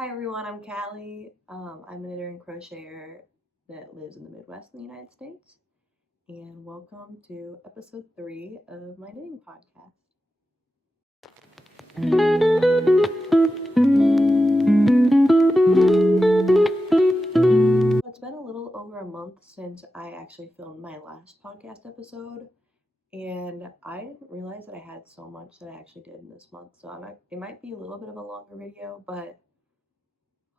Hi everyone, I'm Cali. I'm a knitter and crocheter that lives in the Midwest in the United States. And welcome to episode 3 of my knitting podcast. It's been a little over a month since I actually filmed my last podcast episode, and I didn't realize that I had so much that I actually did in this month. So it might be a little bit of a longer video, but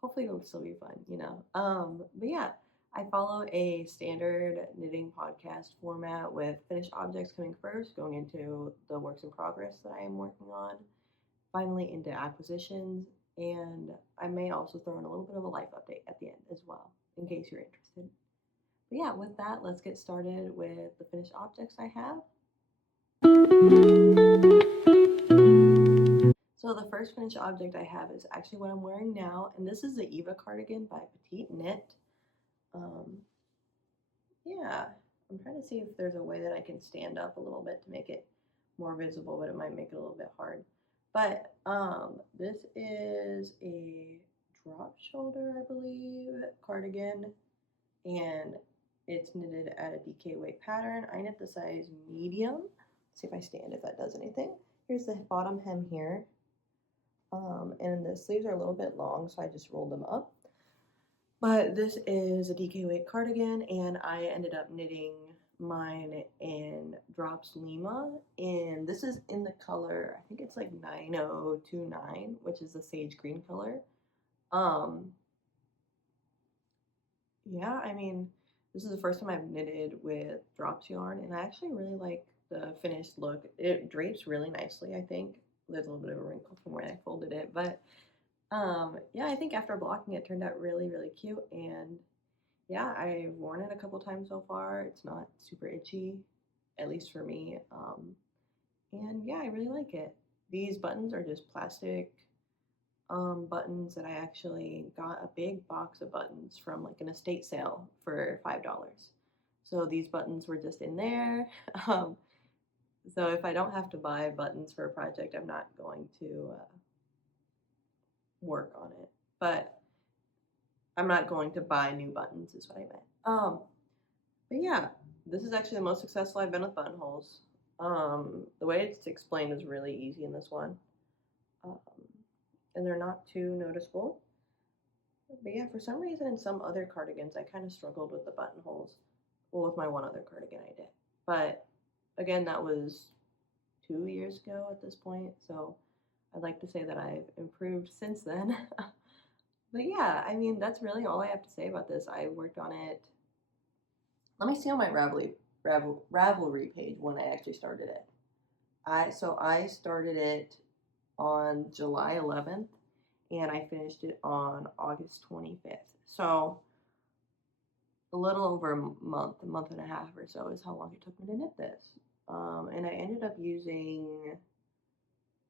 hopefully it'll still be fun. But yeah, I follow a standard knitting podcast format with finished objects coming first, going into the works in progress that I am working on, finally into acquisitions, and I may also throw in a little bit of a life update at the end as well, in case you're interested. But yeah, with that, let's get started with the finished objects I have. So the first finished object I have is actually what I'm wearing now, and this is the Eva cardigan by Petite Knit. Yeah, I'm trying to see if there's a way that I can stand up a little bit to make it more visible, but it might make it a little bit hard. But this is a drop shoulder, I believe, cardigan, and it's knitted at a DK weight pattern. I knit the size medium. Let's see if I stand, if that does anything. Here's the bottom hem here. And the sleeves are a little bit long, so I just rolled them up. But this is a DK weight cardigan, and I ended up knitting mine in Drops Lima, and this is in the color, I think it's like 9029, which is the sage green color. Yeah, I mean, this is the first time I've knitted with Drops yarn, and I actually really like the finished look. It drapes really nicely, I think. There's a little bit of a wrinkle from where I folded it, but yeah, I think after blocking it turned out really, really cute, and yeah, I've worn it a couple times so far. It's not super itchy, at least for me. And yeah, I really like it. These buttons are just plastic buttons that I actually got a big box of buttons from like an estate sale for $5. So these buttons were just in there. Um, so if I don't have to buy buttons for a project, I'm not going to work on it. But I'm not going to buy new buttons, is what I meant. But yeah, this is actually the most successful I've been with buttonholes. The way it's explained is really easy in this one. And they're not too noticeable. But yeah, for some reason in some other cardigans, I kind of struggled with the buttonholes. Well, with my one other cardigan I did. But again, that was 2 years ago at this point. So I'd like to say that I've improved since then. But yeah, I mean, that's really all I have to say about this. I worked on it. Let me see on my Ravelry page when I actually started it. I started it on July 11th, and I finished it on August 25th. So a little over a month and a half or so is how long it took me to knit this. And I ended up using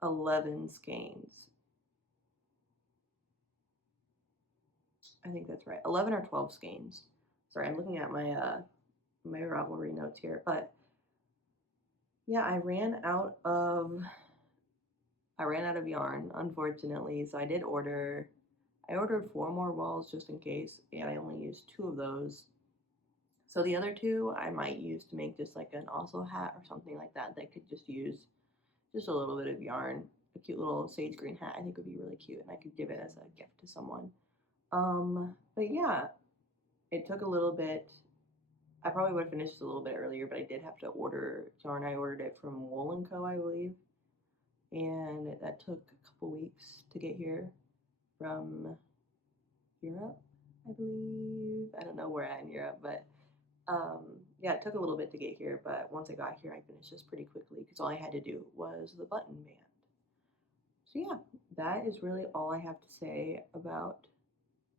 11 skeins. I think that's right, 11 or 12 skeins. Sorry, I'm looking at my my Ravelry notes here, but yeah, I ran out of yarn, unfortunately, so I ordered 4 more balls just in case, and I only used 2 of those. So the other 2 I might use to make just like an also hat or something like that could just use just a little bit of yarn. A cute little sage green hat I think would be really cute, and I could give it as a gift to someone. But yeah, it took a little bit. I probably would have finished a little bit earlier, but I did have to order yarn. I ordered it from Wool & Co, I believe, and that took a couple weeks to get here from Europe, I believe. I don't know where at in Europe, but yeah, it took a little bit to get here, but once I got here, I finished this pretty quickly because all I had to do was the button band. So yeah, that is really all I have to say about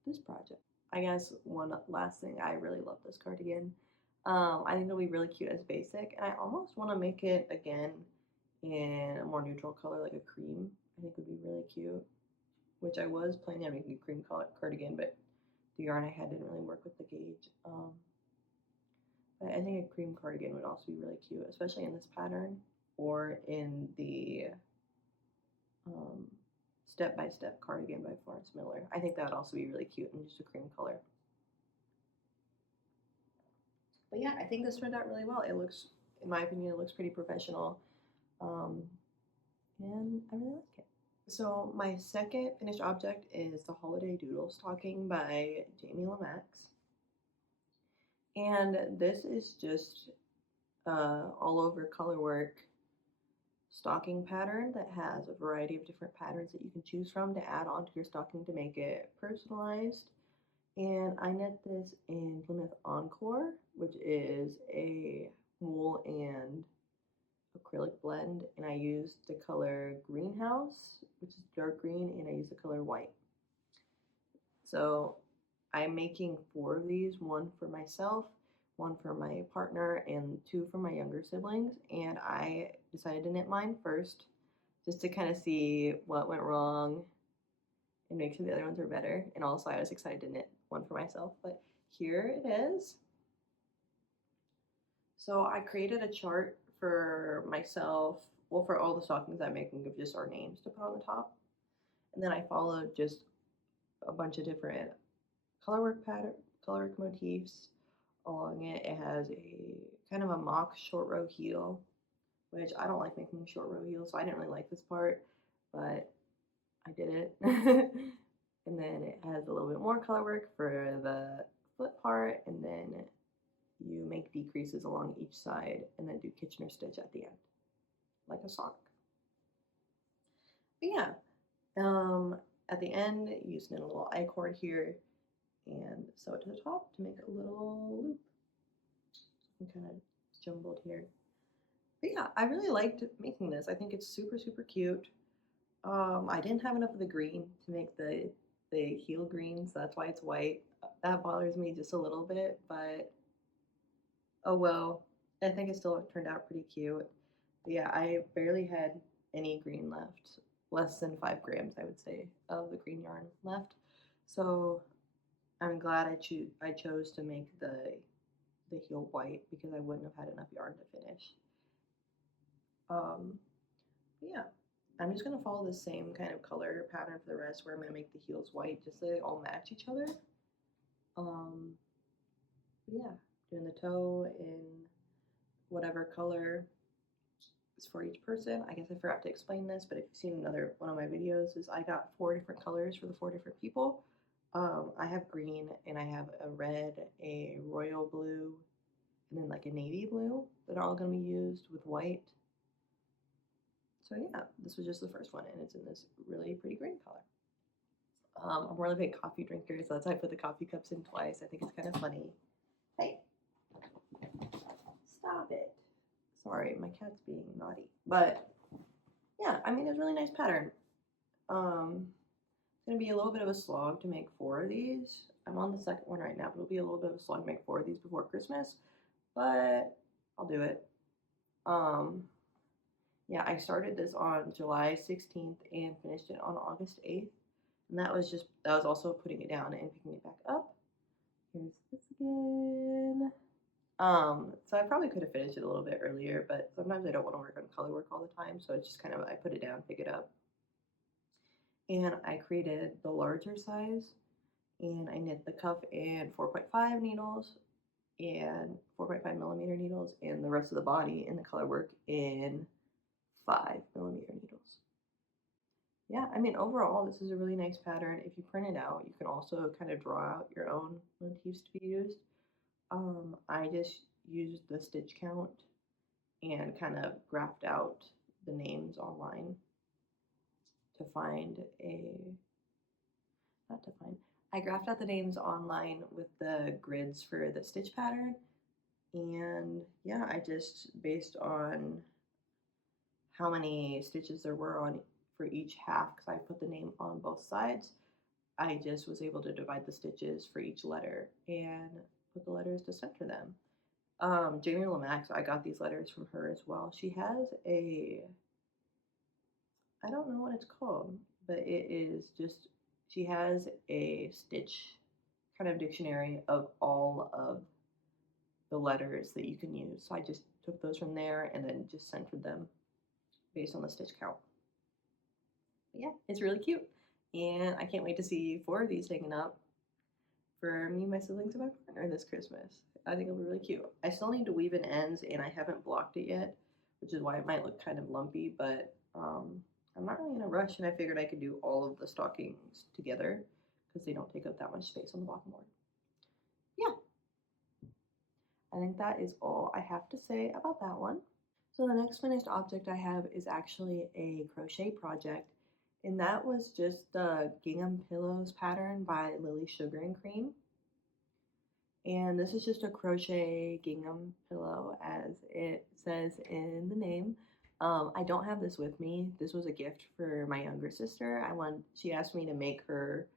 this project. I guess one last thing, I really love this cardigan. I think it'll be really cute as basic, and I almost want to make it again in a more neutral color, like a cream. I think would be really cute, which I was planning on making a cream color cardigan, but the yarn I had didn't really work with the gauge. But I think a cream cardigan would also be really cute, especially in this pattern or in the step-by-step cardigan by Florence Miller. I think that would also be really cute in just a cream color. But yeah, I think this turned out really well. It looks, in my opinion, it looks pretty professional. And I really like it. So my second finished object is the Holiday Doodle Stocking by Jamie Lomax. And this is just all over color work stocking pattern that has a variety of different patterns that you can choose from to add onto your stocking to make it personalized. And I knit this in Plymouth Encore, which is a wool and acrylic blend, and I used the color Greenhouse, which is dark green, and I used the color white. So I'm making 4 of these, 1 for myself, 1 for my partner, and 2 for my younger siblings, and I decided to knit mine first just to kind of see what went wrong and make sure the other ones were better. And also I was excited to knit 1 for myself, but here it is. So I created a chart for myself, well, for all the stockings I'm making, of just our names to put on the top. And then I followed just a bunch of different colorwork motifs along it. It has a kind of a mock short row heel, which I don't like making short row heels, so I didn't really like this part, but I did it. And then it has a little bit more colorwork for the foot part, and then you make decreases along each side and then do Kitchener stitch at the end, like a sock. But yeah, at the end, you just knit a little I-cord here and sew it to the top to make a little loop. I'm kind of jumbled here. But yeah, I really liked making this. I think it's super, super cute. I didn't have enough of the green to make the heel green, so that's why it's white. That bothers me just a little bit, but oh well. I think it still turned out pretty cute. But yeah, I barely had any green left. Less than 5 grams, I would say, of the green yarn left. So I'm glad I chose to make the heel white because I wouldn't have had enough yarn to finish. Yeah, I'm just gonna follow the same kind of color pattern for the rest, where I'm gonna make the heels white just so they all match each other. Yeah, doing the toe in whatever color is for each person. I guess I forgot to explain this, but if you've seen another one of my videos, is I got 4 different colors for the 4 different people. I have green, and I have a red, a royal blue, and then like a navy blue that are all going to be used with white. So yeah, this was just the first one, and it's in this really pretty green color. I'm a really big coffee drinker, so that's why I put the coffee cups in twice. I think it's kind of funny. Hey, stop it. Sorry, my cat's being naughty. But yeah, I mean, it's a really nice pattern. It's going to be a little bit of a slog to make 4 of these. I'm on the second one right now, but it'll be a little bit of a slog to make 4 of these before Christmas, but I'll do it. Yeah, I started this on July 16th and finished it on August 8th. And that was also putting it down and picking it back up. Here's this again. So I probably could have finished it a little bit earlier, but sometimes I don't want to work on color work all the time, so it's just kind of, I put it down, pick it up. And I created the larger size, and I knit the cuff in 4.5 needles and 4.5 millimeter needles, and the rest of the body in the color work in 5 millimeter needles. Yeah, I mean, overall, this is a really nice pattern. If you print it out, you can also kind of draw out your own motifs to be used. I just used the stitch count and kind of graphed out the names online to find I graphed out the names online with the grids for the stitch pattern. And yeah, I just, based on how many stitches there were on for each half, because I put the name on both sides, I just was able to divide the stitches for each letter and put the letters to center them. Jamie Lomax, I got these letters from her as well. She has I don't know what it's called, but it is just, she has a stitch kind of dictionary of all of the letters that you can use. So I just took those from there and then just centered them based on the stitch count. But yeah, it's really cute. And I can't wait to see 4 of these hanging up for me, my siblings, and my partner this Christmas. I think it'll be really cute. I still need to weave in ends, and I haven't blocked it yet, which is why it might look kind of lumpy, but I'm not really in a rush, and I figured I could do all of the stockings together because they don't take up that much space on the blocking board. Yeah, I think that is all I have to say about that one. So the next finished object I have is actually a crochet project, and that was just the gingham pillows pattern by Lily Sugar and Cream. And this is just a crochet gingham pillow, as it says in the name. I don't have this with me. This was a gift for my younger sister. She asked me to make her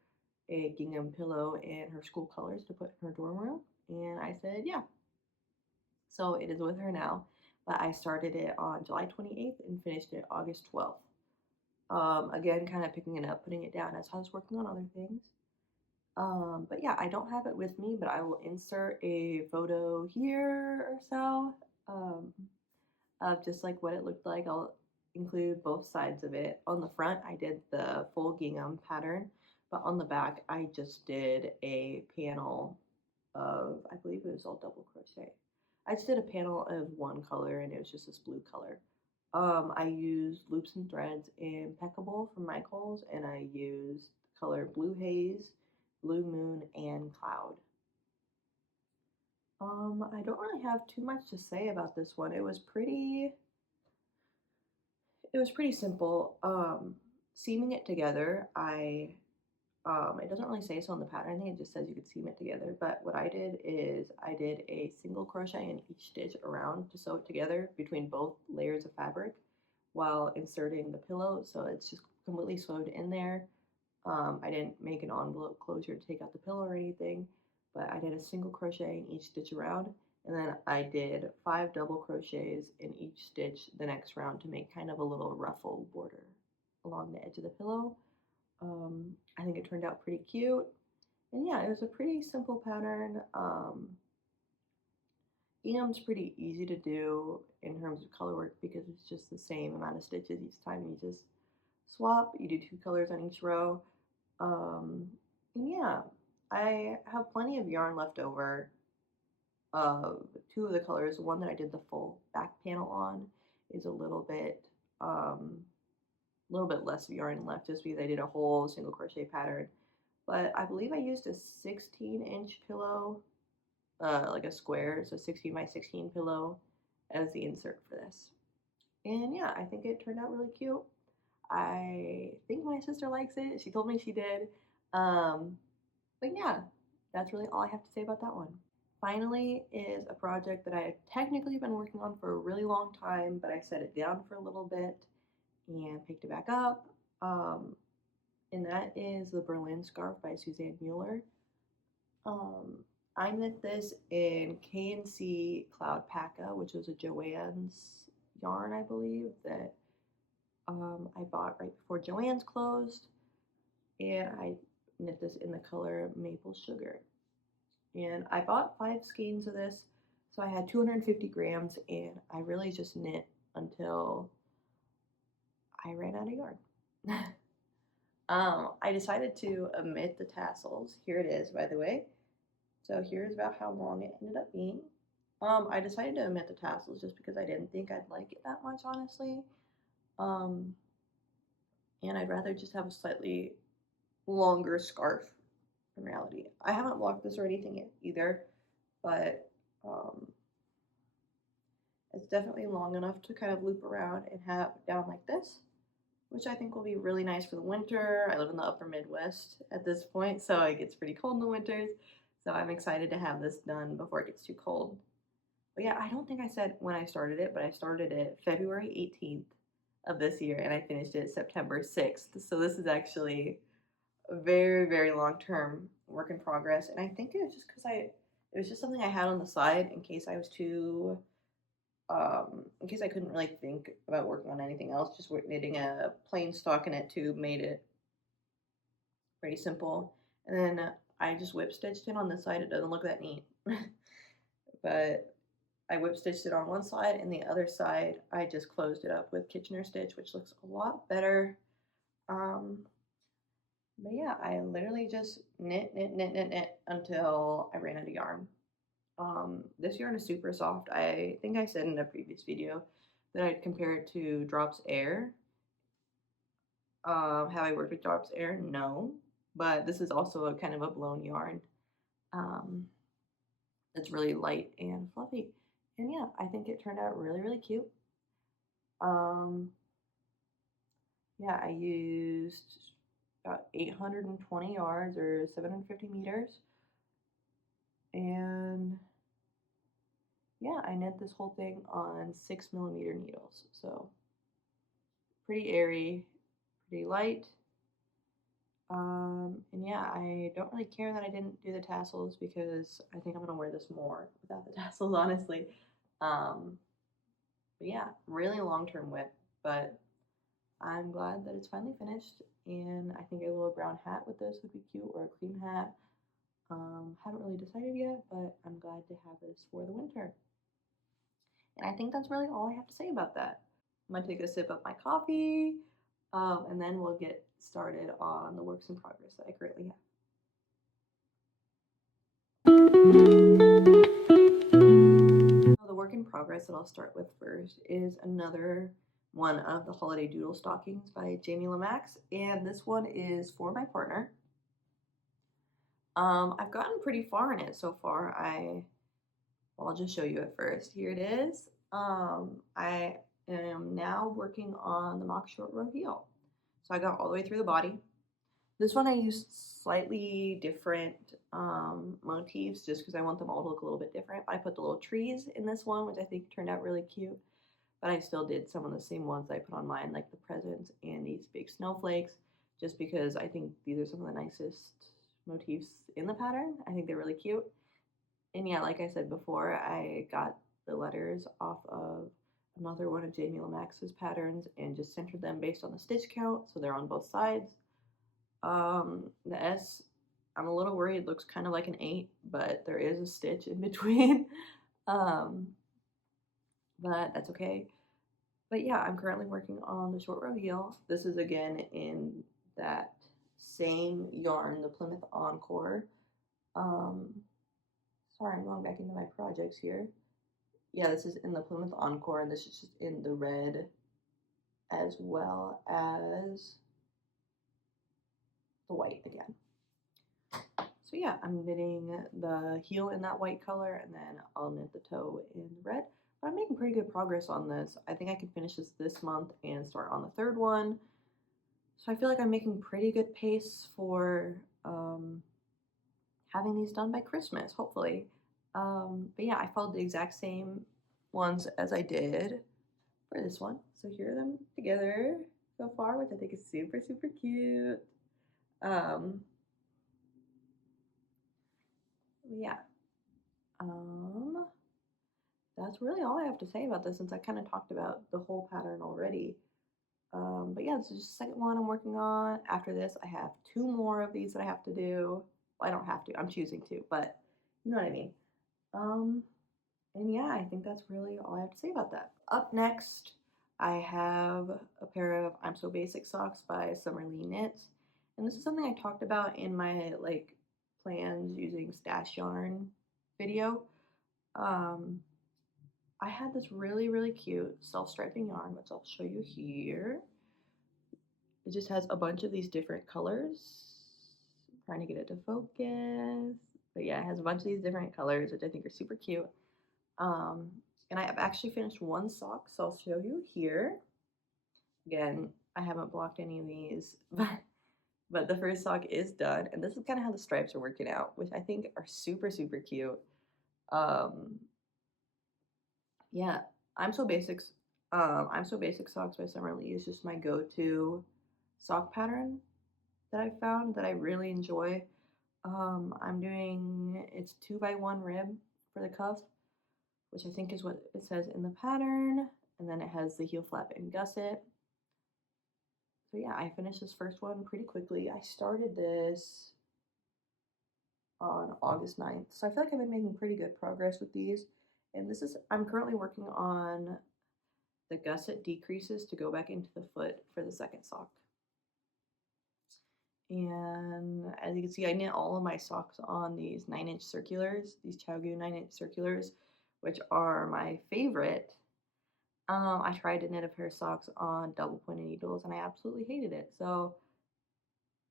a gingham pillow in her school colors to put in her dorm room, and I said yeah. So it is with her now, but I started it on July 28th and finished it August 12th. Again, kind of picking it up, putting it down as I was working on other things. But yeah, I don't have it with me, but I will insert a photo here or so of just like what it looked like. I'll include both sides of it. On the front, I did the full gingham pattern, but on the back, I just did a panel of, I believe it was all double crochet. I just did a panel of one color, and it was just this blue color. I used loops and threads Impeccable from Michaels, and I used color Blue Haze, Blue Moon, and Cloud. I don't really have too much to say about this one. It was pretty simple. Seaming it together, it doesn't really say so on the pattern. I think it just says you could seam it together. But what I did is I did a single crochet in each stitch around to sew it together between both layers of fabric while inserting the pillow. So it's just completely sewed in there. I didn't make an envelope closure to take out the pillow or anything, but I did a single crochet in each stitch around, and then I did 5 double crochets in each stitch the next round to make kind of a little ruffle border along the edge of the pillow. I think it turned out pretty cute, and yeah, it was a pretty simple pattern. Gingham's pretty easy to do in terms of color work because it's just the same amount of stitches each time. You just swap, you do 2 colors on each row. And yeah, I have plenty of yarn left over of 2 of the colors. The one that I did the full back panel on is a little bit less yarn left just because I did a whole single crochet pattern. But I believe I used a 16-inch pillow, like a square, so 16 by 16 pillow as the insert for this. And yeah, I think it turned out really cute. I think my sister likes it. She told me she did. But yeah, that's really all I have to say about that one. Finally is a project that I have technically been working on for a really long time, but I set it down for a little bit and picked it back up. And that is the Berlin scarf by Suzanne Mueller. I knit this in K&C Cloud Packa, which was a Joann's yarn, I believe, that I bought right before Joann's closed, and I knit this in the color Maple Sugar. And I bought 5 skeins of this, so I had 250 grams, and I really just knit until I ran out of yarn. I decided to omit the tassels. Here it is, by the way. So here's about how long it ended up being. I decided to omit the tassels just because I didn't think I'd like it that much, honestly. And I'd rather just have a slightly longer scarf in reality. I haven't blocked this or anything yet either, but it's definitely long enough to kind of loop around and have down like this, which I think will be really nice for the winter. I live in the upper Midwest at this point, so it gets pretty cold in the winters. So I'm excited to have this done before it gets too cold. But yeah, I don't think I said when I started it, but I started it February 18th of this year, and I finished it September 6th. So this is actually a very, very long-term work in progress. And I think it was just because it was just something I had on the side in case I was too, in case I couldn't really think about working on anything else. Just knitting a plain stockinette tube made it pretty simple. And then I just whip stitched it on this side. It doesn't look that neat, but I whip stitched it on one side, and the other side I just closed it up with Kitchener stitch, which looks a lot better. But yeah, I literally just knit until I ran out of yarn. This yarn is super soft. I think I said in a previous video that I'd compare it to Drops Air. Have I worked with Drops Air? No, but this is also a kind of a blown yarn. Um, it's really light and fluffy, and yeah, I think it turned out really cute. Um, yeah, I used about 820 yards or 750 meters, and yeah, I knit this whole thing on 6mm needles, so pretty airy, pretty light. And yeah, I don't really care that I didn't do the tassels because I think I'm gonna wear this more without the tassels, honestly. Um, but yeah, really long-term whip, but I'm glad that it's finally finished. And I think a little brown hat with this would be cute, or a cream hat. Haven't really decided yet, but I'm glad to have this for the winter. And I think that's really all I have to say about that. I'm gonna take a sip of my coffee, and then we'll get started on the works in progress that I currently have. The work in progress that I'll start with first is another one of the Holiday Doodle Stockings by Jamie Lomax, and this one is for my partner. I've gotten pretty far in it so far. I'll just show you it first. Here it is. I am now working on the mock short row heel. So I got all the way through the body. This one I used slightly different motifs just because I want them all to look a little bit different. I put the little trees in this one, which I think turned out really cute. But I still did some of the same ones I put on mine, like the presents and these big snowflakes, just because I think these are some of the nicest motifs in the pattern. I think they're really cute. And yeah, like I said before, I got the letters off of another one of Jamie Lomax's patterns and just centered them based on the stitch count, so they're on both sides. The S, I'm a little worried, it looks kind of like an 8, but there is a stitch in between. um, but that's okay. But yeah, I'm currently working on the short row heel. This is again in that same yarn, the Plymouth Encore. Um, sorry, I'm going back into my projects here. Yeah, this is in the Plymouth Encore, and this is just in the red as well as the white again. So yeah, I'm knitting the heel in that white color, and then I'll knit the toe in the red. But I'm making pretty good progress on this. I think I can finish this month and start on the third one. So I feel like I'm making pretty good pace for having these done by Christmas, hopefully. But yeah, I followed the exact same ones as I did for this one. So here are them together so far, which I think is super cute. Yeah. That's really all I have to say about this since I kind of talked about the whole pattern already. But yeah, this is just the second one I'm working on. After this, I have 2 more of these that I have to do. Well, I don't have to, I'm choosing to, but you know what I mean. And yeah, I think that's really all I have to say about that. Up next, I have a pair of I'm So Basic socks by Summerlee Knits. And this is something I talked about in my plans using stash yarn video. I had this really cute self-striping yarn, which I'll show you here. It just has a bunch of these different colors. I'm trying to get it to focus. But yeah, it has a bunch of these different colors, which I think are super cute. And I have actually finished one sock, so I'll show you here. Again, I haven't blocked any of these, but the first sock is done. And this is kind of how the stripes are working out, which I think are super cute. Yeah, I'm So Basics. I'm So Basic socks by Summerlee is just my go-to sock pattern that I've found that I really enjoy. I'm doing it's 2x1 rib for the cuff, which I think is what it says in the pattern, and then it has the heel flap and gusset. So yeah, I finished this first one pretty quickly. I started this on August 9th, so I feel like I've been making pretty good progress with these. And this is I'm currently working on the gusset decreases to go back into the foot for the second sock. And as you can see, I knit all of my socks on these 9-inch circulars, these Chaogu 9-inch circulars, which are my favorite. I tried to knit a pair of socks on double pointed needles and I absolutely hated it. So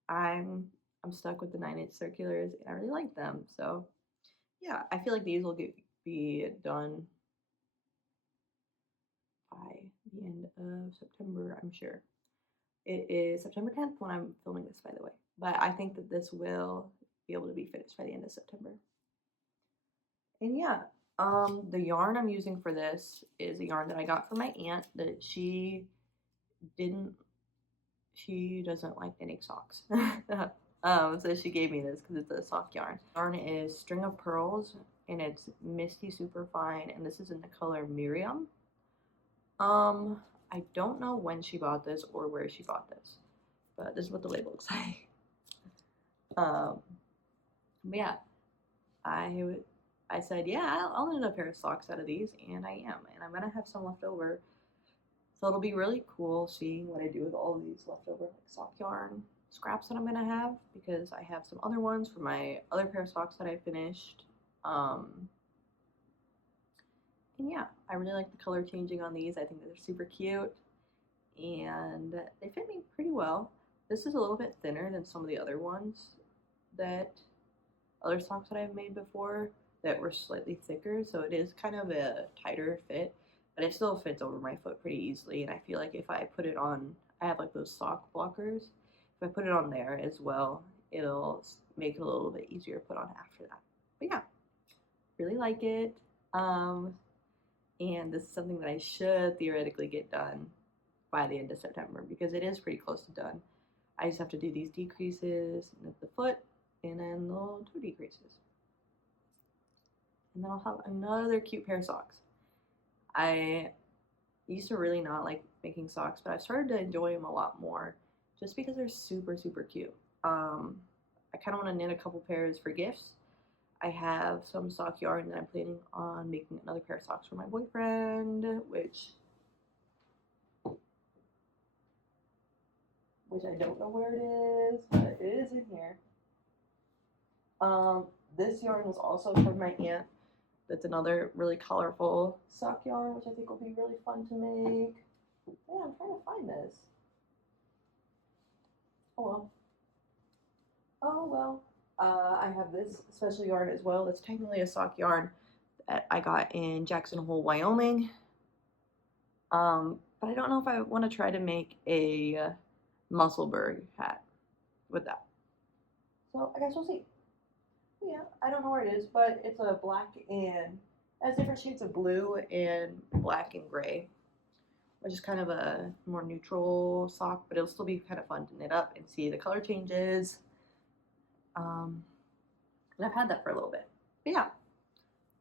I'm stuck with the 9-inch circulars and I really like them. So yeah, I feel like these will be done by the end of September, I'm sure. It is September 10th when I'm filming this, by the way. But I think that this will be able to be finished by the end of September. And yeah, the yarn I'm using for this is a yarn that I got from my aunt that she doesn't like knitting socks. So she gave me this because it's a sock yarn. Yarn is String of Pearls and it's Misty Superfine, and this is in the color Miriam. I don't know when she bought this or where she bought this, but this is what the label looks like. But yeah, I said, yeah, I'll knit a pair of socks out of these, and I am, and I'm gonna have some left over. So it'll be really cool seeing what I do with all of these leftover like sock yarn scraps that I'm gonna have, because I have some other ones for my other pair of socks that I finished. And yeah, I really like the color changing on these. I think they're super cute and they fit me pretty well. This is a little bit thinner than some of the other ones other socks that I've made before that were slightly thicker, so it is kind of a tighter fit, but it still fits over my foot pretty easily. And I feel like if I put it on, I have like those sock blockers, if I put it on there as well, it'll make it a little bit easier to put on after that. But yeah, really like it. And this is something that I should theoretically get done by the end of September because it is pretty close to done. I just have to do these decreases at the foot and then the little toe decreases. And then I'll have another cute pair of socks. I used to really not like making socks, but I've started to enjoy them a lot more just because they're super, super cute. I kind of want to knit a couple pairs for gifts. I have some sock yarn that I'm planning on making another pair of socks for my boyfriend, which I don't know where it is, but it is in here. This yarn was also from my aunt. That's another really colorful sock yarn, which I think will be really fun to make. Yeah, I'm trying to find this. Oh well. Oh well. I have this special yarn as well. That's technically a sock yarn that I got in Jackson Hole, Wyoming. But I don't know if I want to try to make a Musselburgh hat with that. So I guess we'll see. Yeah, I don't know where it is, but it's a black and has different shades of blue and black and gray, which is kind of a more neutral sock, but it'll still be kind of fun to knit up and see the color changes. And I've had that for a little bit. But yeah,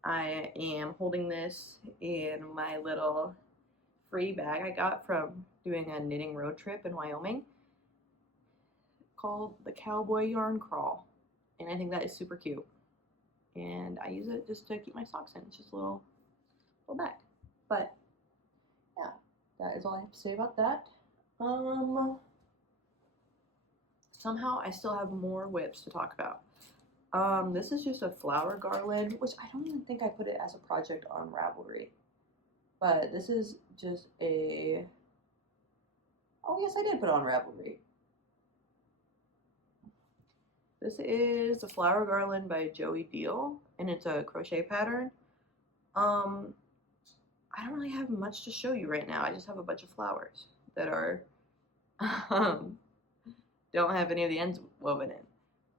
I am holding this in my little free bag I got from doing a knitting road trip in Wyoming called the Cowboy Yarn Crawl. And I think that is super cute. And I use it just to keep my socks in. It's just a little bag. But yeah, that is all I have to say about that. Somehow I still have more whips to talk about. This is just a flower garland, which I don't even think I put it as a project on Ravelry. But this is just a... Oh yes, I did put it on Ravelry. This is a flower garland by Joey Deal, and it's a crochet pattern. I don't really have much to show you right now. I just have a bunch of flowers that are don't have any of the ends woven in.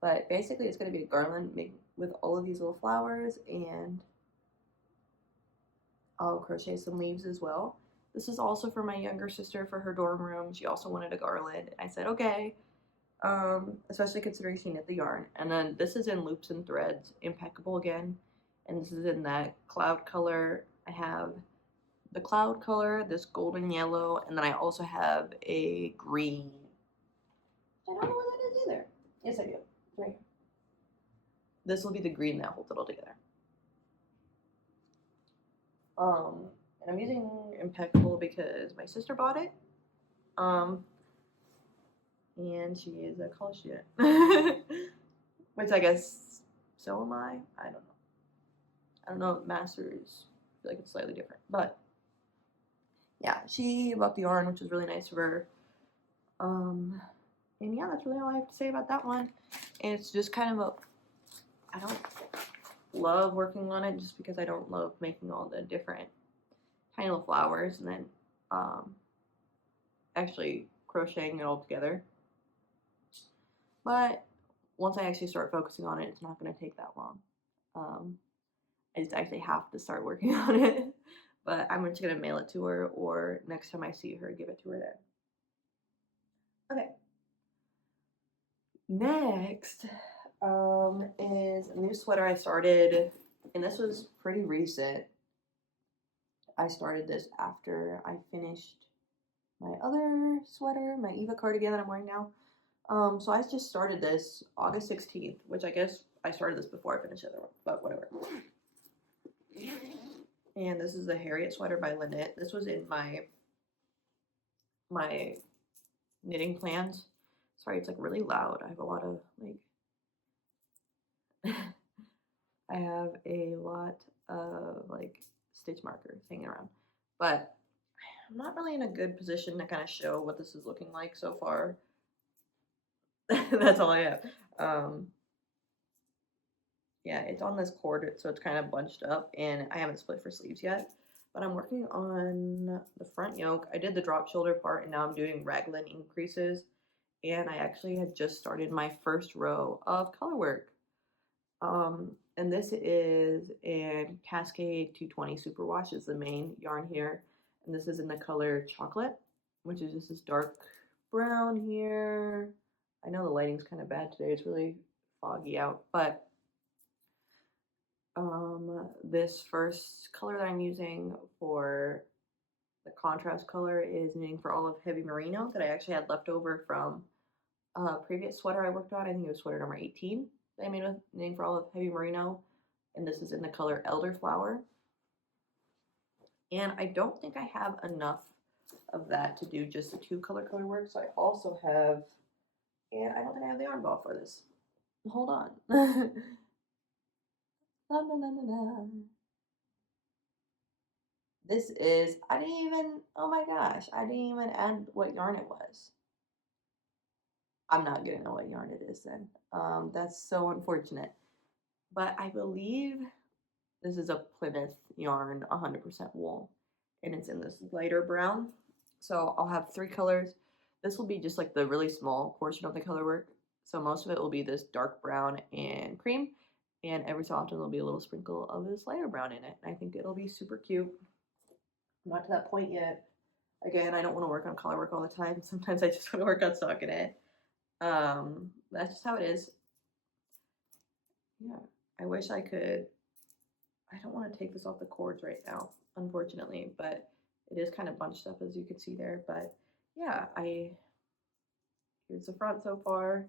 But basically it's going to be a garland made with all of these little flowers, and I'll crochet some leaves as well. This is also for my younger sister for her dorm room. She also wanted a garland. I said, okay. Especially considering she knit the yarn. And then this is in Loops and Threads, Impeccable again. And this is in that cloud color. I have the cloud color, this golden yellow, and then I also have a green. I don't know what that is either. Yes, I do. Right here. This will be the green that holds it all together. And I'm using Impeccable because my sister bought it. and she is a college student. Which I guess so am I. I don't know. Masters, I feel like it's slightly different, but yeah, she bought the yarn, which was really nice of her. And yeah, that's really all I have to say about that one. And it's just kind of a, I don't love working on it just because I don't love making all the different tiny little flowers and then actually crocheting it all together. But once I actually start focusing on it, it's not going to take that long. I just actually have to start working on it. But I'm just going to mail it to her, or next time I see her, give it to her then. Okay. Next is a new sweater I started, and this was pretty recent. I started this after I finished my other sweater, my Eva cardigan that I'm wearing now. So I just started this August 16th, which I guess I started this before I finished the other one, but whatever. And this is the Harriet sweater by Lynette. This was in my knitting plans. Sorry, it's like really loud. I have a lot of like I have a lot of like stitch markers hanging around, but I'm not really in a good position to kind of show what this is looking like so far. That's all I have. Yeah, it's on this cord, so it's kind of bunched up, and I haven't split for sleeves yet. But I'm working on the front yoke. I did the drop shoulder part, and now I'm doing raglan increases. And I actually had just started my first row of color work. And this is in Cascade 220 Superwash is the main yarn here. And this is in the color chocolate, which is just this dark brown here. I know the lighting's kind of bad today. It's really foggy out, but this first color that I'm using for the contrast color is Knitting for Olive Heavy Merino that I actually had left over from a previous sweater I worked on. I think it was sweater number 18 that I made with Knitting for Olive Heavy Merino, and this is in the color Elderflower. And I don't think I have enough of that to do just the two color work, so I also have, and I don't think I have the yarn ball for this. Hold on. La, la, la, la. This is, I didn't even, oh my gosh, I didn't even add what yarn it was. I'm not gonna know what yarn it is then. That's so unfortunate. But I believe this is a Plymouth yarn, 100% wool, and it's in this lighter brown. So I'll have three colors. This will be just like the really small portion of the color work. So most of it will be this dark brown and cream, and every so often there'll be a little sprinkle of this lighter brown in it. I think it'll be super cute. I'm not to that point yet. Again, I don't want to work on color work all the time. Sometimes I just want to work on stockinette. That's just how it is. Yeah, I wish I could. I don't want to take this off the cords right now, unfortunately, but it is kind of bunched up as you can see there. But yeah, here's the front so far.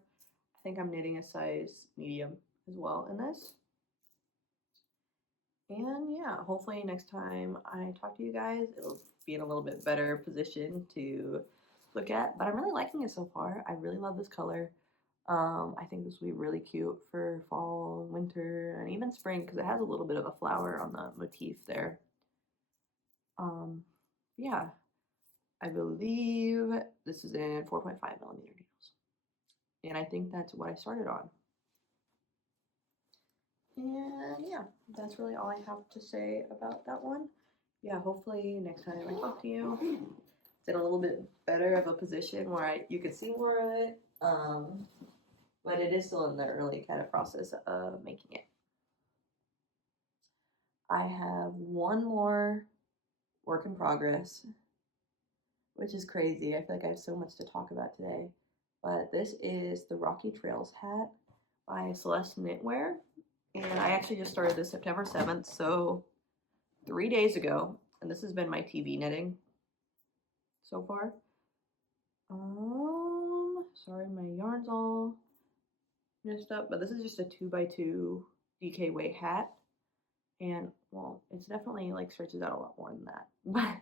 I think I'm knitting a size medium as well in this. And yeah, hopefully next time I talk to you guys, it'll be in a little bit better position to look at. But I'm really liking it so far. I really love this color. I think this will be really cute for fall, winter, and even spring because it has a little bit of a flower on the motif there. Yeah, I believe this is in 4.5 millimeter needles. And I think that's what I started on. And yeah, that's really all I have to say about that one. Yeah, hopefully next time I talk to you, it's in a little bit better of a position where you can see more of it. But it is still in the early kind of process of making it. I have one more work in progress, which is crazy. I feel like I have so much to talk about today. But this is the Rocky Trails hat by Celeste Knitwear. And I actually just started this September 7th, so 3 days ago. And this has been my TV knitting so far. Sorry, my yarn's all messed up, but this is just a 2x2 DK weight hat. And well, it's definitely like stretches out a lot more than that. But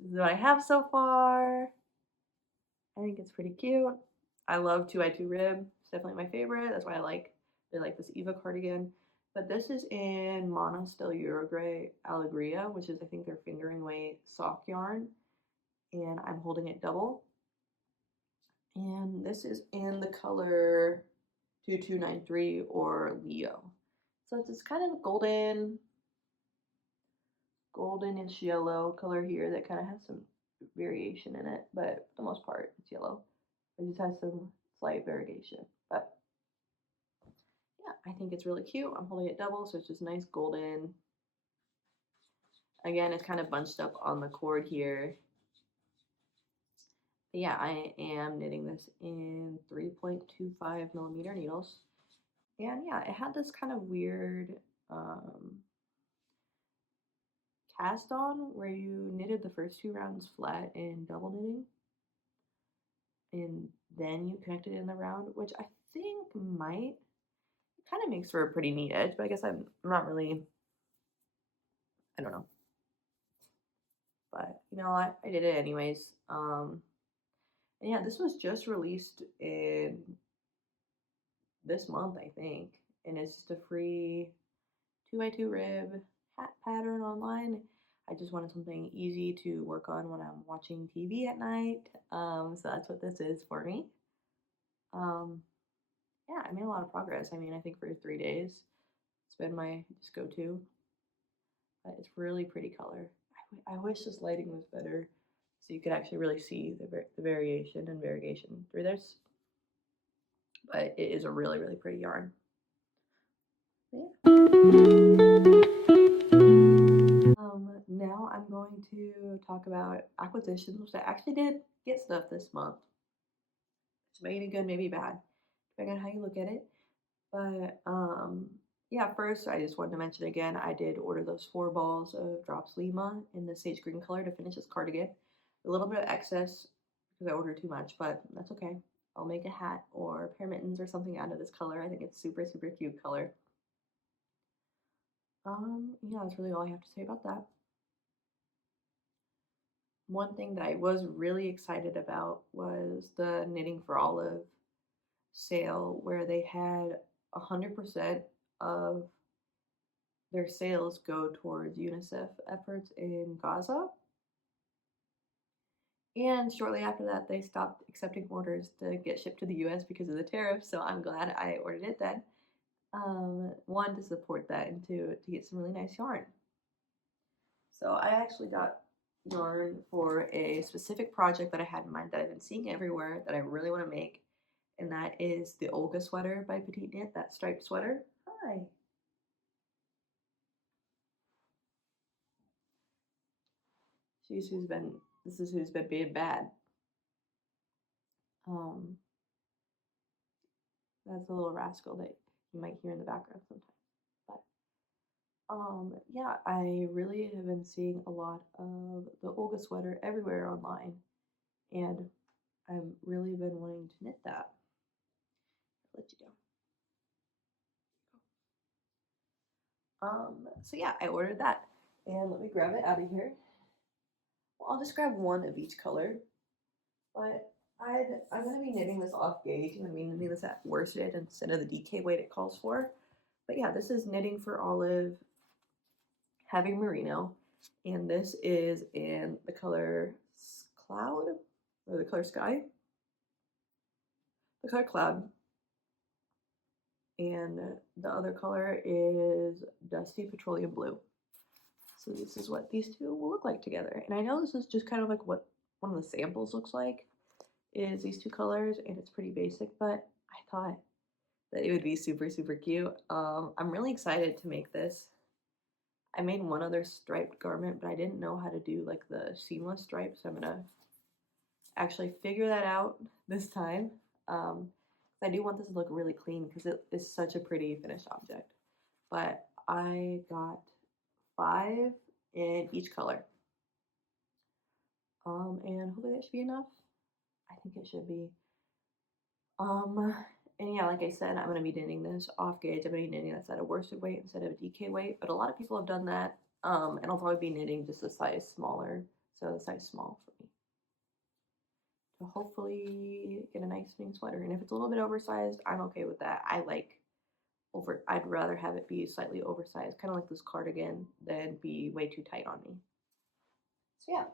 this is what I have so far. I think it's pretty cute. I love 2x2 rib. It's definitely my favorite. That's why really like this Eva cardigan. But this is in Monostel Eurogray Allegria, which is I think their fingering weight sock yarn. And I'm holding it double. And this is in the color 2293 or Leo. So it's this kind of goldenish yellow color here that kind of has some variation in it, but for the most part it's yellow. It just has some slight variegation. But yeah, I think it's really cute. I'm holding it double, so it's just nice golden. Again, it's kind of bunched up on the cord here. But yeah, I am knitting this in 3.25 millimeter needles. And yeah, it had this kind of weird cast on where you knitted the first 2 rounds flat in double knitting. And then you connected in the round, which I think might kind of makes for a pretty neat edge, but I guess I'm not really, I don't know. But you know what, I did it anyways. And yeah, this was just released in this month, I think, and it's just a free 2x2 rib hat pattern online. I just wanted something easy to work on when I'm watching TV at night. So that's what this is for me. Yeah, I made a lot of progress. I mean, I think for 3 days, it's been my just go-to. But it's really pretty color. I wish this lighting was better so you could actually really see the variation and variegation through this. But it is a really, really pretty yarn. Yeah. Now I'm going to talk about acquisitions, which I actually did get stuff this month. It's maybe good, maybe bad, depending on how you look at it. But yeah, first I just wanted to mention again, I did order those 4 balls of Drops Lima in the sage green color to finish this cardigan. A little bit of excess because I ordered too much, but that's okay. I'll make a hat or a pair of mittens or something out of this color. I think it's super, super cute color. Yeah, that's really all I have to say about that. One thing that I was really excited about was the Knitting for Olive sale where they had 100% of their sales go towards UNICEF efforts in Gaza. And shortly after that, they stopped accepting orders to get shipped to the US because of the tariffs, so I'm glad I ordered it then. One, to support that, and two, to get some really nice yarn. So I actually got yarn for a specific project that I had in mind that I've been seeing everywhere that I really want to make, and that is the Olga sweater by Petite Knit, that striped sweater. Hi. This is who's been being bad. That's a little rascal that you might hear in the background sometimes. But yeah, I really have been seeing a lot of the Olga sweater everywhere online, and I've really been wanting to knit that. I'll let you down. So yeah, I ordered that, and let me grab it out of here. Well, I'll just grab one of each color, but I'm going to be knitting this off gauge. I'm going to be knitting this at worsted instead of the DK weight it calls for. But yeah, this is Knitting for Olive Heavy Merino, and this is in the color Cloud, or the color Sky, the color Cloud, and the other color is Dusty Petroleum Blue. So this is what these two will look like together. And I know this is just kind of like what one of the samples looks like, is these two colors, and it's pretty basic, but I thought that it would be super, super cute. I'm really excited to make this. I made one other striped garment, but I didn't know how to do like the seamless stripes, so I'm gonna actually figure that out this time. I do want this to look really clean because it is such a pretty finished object. But I got 5 in each color. And hopefully that should be enough. I think it should be. And yeah, like I said, I'm going to be knitting this off gauge. I'm going to be knitting this at a worsted weight instead of a DK weight, but a lot of people have done that. And I'll probably be knitting just a size smaller, so the size small for me. to hopefully get a nice spring sweater. And if it's a little bit oversized, I'm okay with that. I'd rather have it be slightly oversized, kind of like this cardigan, than be way too tight on me. So yeah.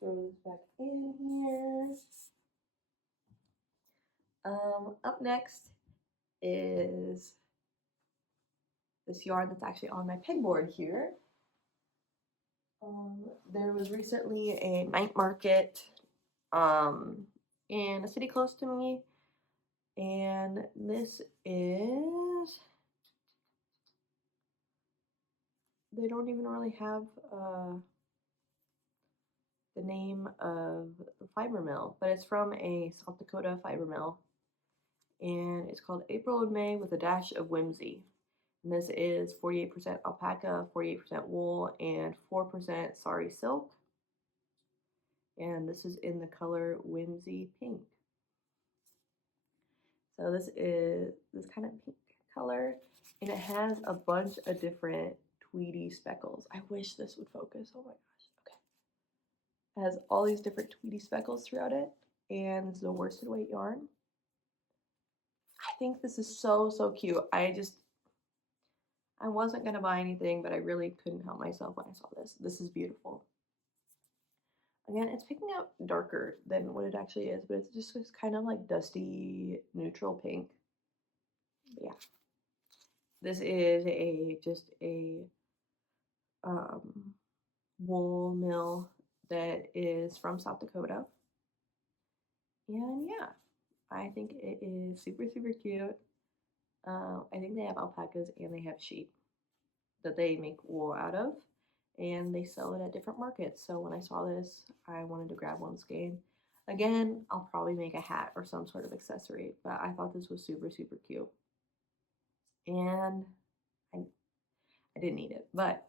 Throw this back in here. Up next is this yarn that's actually on my pegboard here. There was recently a night market in a city close to me, and this is, they don't even really have the name of the fiber mill, but it's from a South Dakota fiber mill, and it's called April and May with a Dash of Whimsy. And this is 48% alpaca, 48% wool, and 4% sari silk. And this is in the color Whimsy Pink. So this is this kind of pink color, and it has a bunch of different tweedy speckles. I wish this would focus. Oh my gosh. Okay. It has all these different tweedy speckles throughout it, and this is a worsted weight yarn. I think this is so cute. I wasn't gonna buy anything, but I really couldn't help myself when I saw this. This is beautiful. Again, it's picking up darker than what it actually is, but it's just this kind of like dusty neutral pink. But yeah, this is just a wool mill that is from South Dakota, and yeah, I think it is super cute. I think they have alpacas and they have sheep that they make wool out of, and they sell it at different markets. So when I saw this, I wanted to grab one skein. Again, I'll probably make a hat or some sort of accessory, but I thought this was super cute. And I didn't need it, but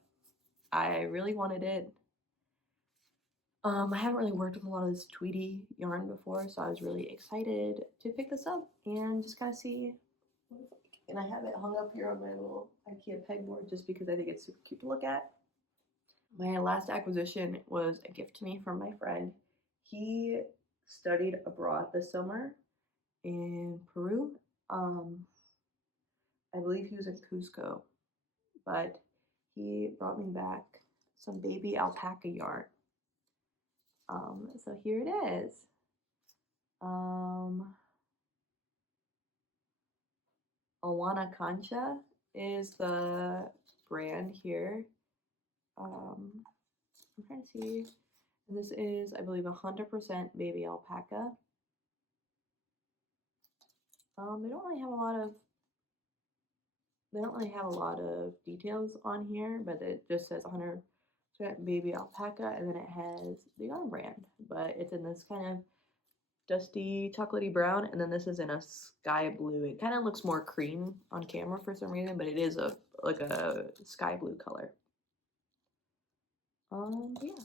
I really wanted it. I haven't really worked with a lot of this tweedy yarn before, so I was really excited to pick this up and just kind of see what it's like. And I have it hung up here on my little IKEA pegboard just because I think it's super cute to look at. My last acquisition was a gift to me from my friend. He studied abroad this summer in Peru. I believe he was in Cusco, but he brought me back some baby alpaca yarn. So here it is. Awana Concha is the brand here. I'm trying to see. This is, I believe, 100% baby alpaca. They don't really have a lot of details on here, but it just says 100% baby alpaca, and then it has the yarn brand, but it's in this kind of dusty chocolatey brown, and then this is in a sky blue. It kind of looks more cream on camera for some reason, but it is like a sky blue color. Yeah,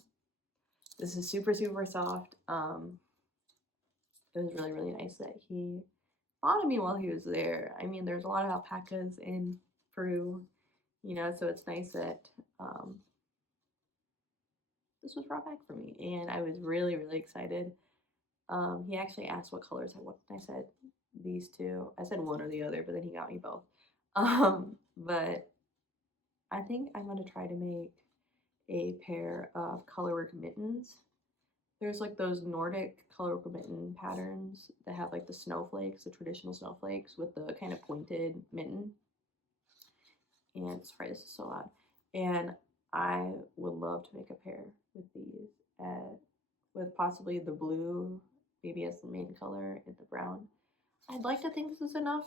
this is super soft. It was really nice that he thought of me while he was there. I mean, there's a lot of alpacas in Peru, you know, so it's nice that this was brought back for me, and I was really excited. He actually asked what colors I wanted. I said these two. I said one or the other, but then he got me both. But I think I'm gonna try to make a pair of colorwork mittens. There's like those Nordic colorwork mitten patterns that have like the snowflakes, the traditional snowflakes with the kind of pointed mitten. And sorry, this is so loud. And I would love to make a pair with these, with possibly the blue, maybe as the main color, and the brown. I'd like to think this is enough.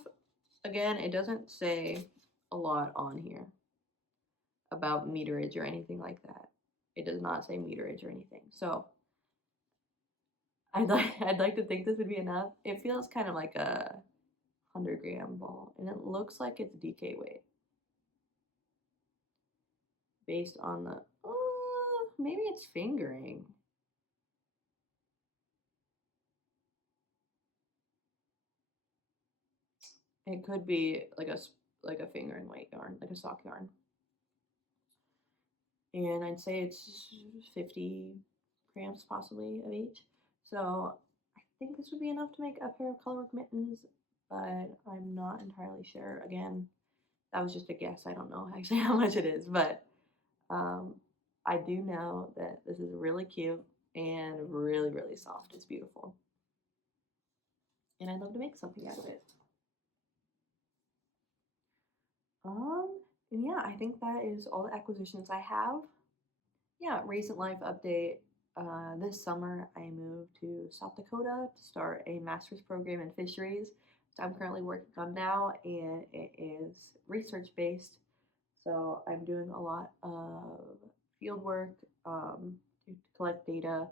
Again, it doesn't say a lot on here about meterage or anything like that. It does not say meterage or anything. So I'd like to think this would be enough. It feels kind of like a 100-gram ball, and it looks like it's DK weight based on the maybe it's fingering. It could be like a fingering weight yarn, like a sock yarn. And I'd say it's 50 cramps possibly of each. So I think this would be enough to make a pair of colorwork mittens, but I'm not entirely sure. Again, that was just a guess. I don't know actually how much it is, but um, I do know that this is really cute and really, really soft. It's beautiful. And I'd love to make something out of it. And yeah, I think that is all the acquisitions I have. Yeah, recent life update. This summer, I moved to South Dakota to start a master's program in fisheries, which I'm currently working on now, and it is research based. So I'm doing a lot of field work to collect data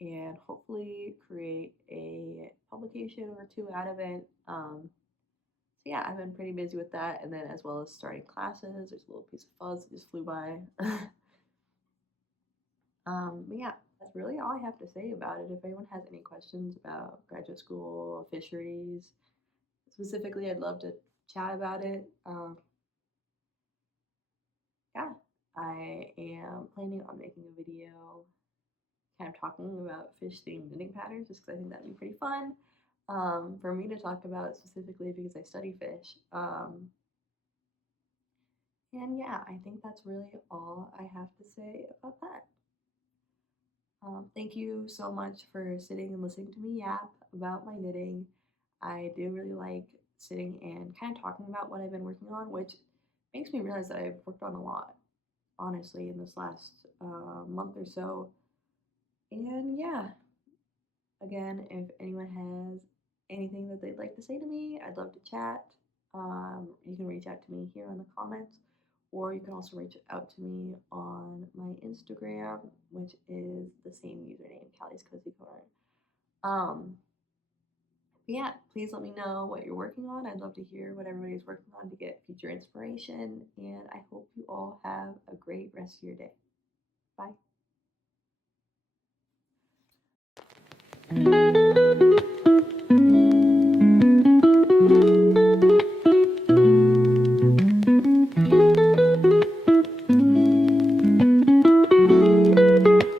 and hopefully create a publication or two out of it. So yeah, I've been pretty busy with that, and then as well as starting classes. There's a little piece of fuzz that just flew by. But yeah, that's really all I have to say about it. If anyone has any questions about graduate school, fisheries, specifically, I'd love to chat about it. Yeah, I am planning on making a video kind of talking about fish themed knitting patterns just because I think that'd be pretty fun for me to talk about specifically because I study fish. And yeah, I think that's really all I have to say about that. Thank you so much for sitting and listening to me yap about my knitting. I do really like sitting and kind of talking about what I've been working on, which makes me realize that I've worked on a lot, honestly, in this last month or so. And yeah, again, if anyone has anything that they'd like to say to me, I'd love to chat. You can reach out to me here in the comments, or you can also reach out to me on my Instagram, which is the same username, Cali's Cozy Corner. Yeah, please let me know what you're working on. I'd love to hear what everybody's working on to get future inspiration, and I hope you all have a great rest of your day. Bye.